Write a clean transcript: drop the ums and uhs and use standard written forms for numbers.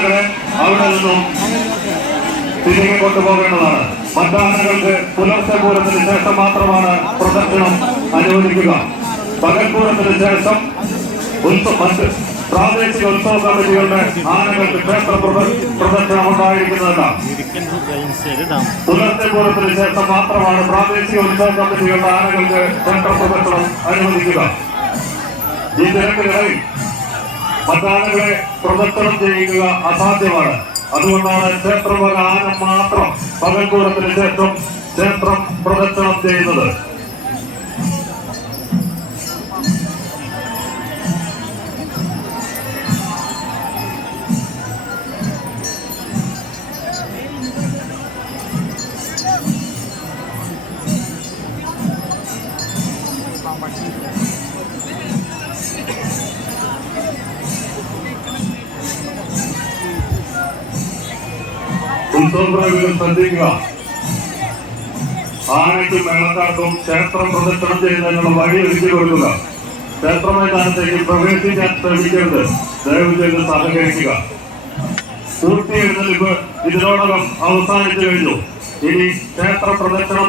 ആനകളെ അവിടെ നിന്നും തിരികെ കൊണ്ടുപോകേണ്ടതാണ്. മറ്റാനകൾക്ക് പുലർച്ചെ പൂരത്തിന് ശേഷം മാത്രമാണ് പ്രദർശനം അനുവദിക്കുക. പകൽപൂരത്തിന് ശേഷം മറ്റ് പ്രാദേശിക ഉത്സവ കമ്മിറ്റികളുടെ ആനകൾക്ക് ക്ഷേത്ര പ്രദർശനം ഉണ്ടായിരിക്കുന്നതല്ല. പുലർച്ചെ പൂരത്തിന് ശേഷം മാത്രമാണ് പ്രാദേശിക ഉത്സവ കമ്മിറ്റികളുടെ ആനകൾക്ക് ക്ഷേത്ര പ്രദർശനം അനുവദിക്കുക. ഈ തിരക്കിനിടയിൽ മറ്റാനകളെ പ്രദർശനം ചെയ്യുക അസാധ്യമാണ്. അതുകൊണ്ടാണ് ക്ഷേത്രവക ആന മാത്രം പകൽപൂരത്തിന് ശേഷം ക്ഷേത്രം പ്രദർശനം ചെയ്യുന്നത്. ഉത്സവപ്രേമികൾ ശ്രദ്ധിക്കുക. ആനയ്ക്കും മേളക്കാർക്കും ക്ഷേത്രം പ്രദർശനം ചെയ്യുന്നതിനുള്ള വഴി ഒരുക്കി കൊടുക്കുക. ക്ഷേത്ര മൈതാനത്തേക്ക് പ്രവേശിക്കാൻ ശ്രമിക്കരുത്. ദയവ് ചെയ്ത് സഹകരിക്കുക. പൂർത്തി എഴുന്നള്ളിപ്പ് ഇതിനോടകം അവസാനിച്ചു കഴിഞ്ഞു. ഇനി ക്ഷേത്ര പ്രദർശനം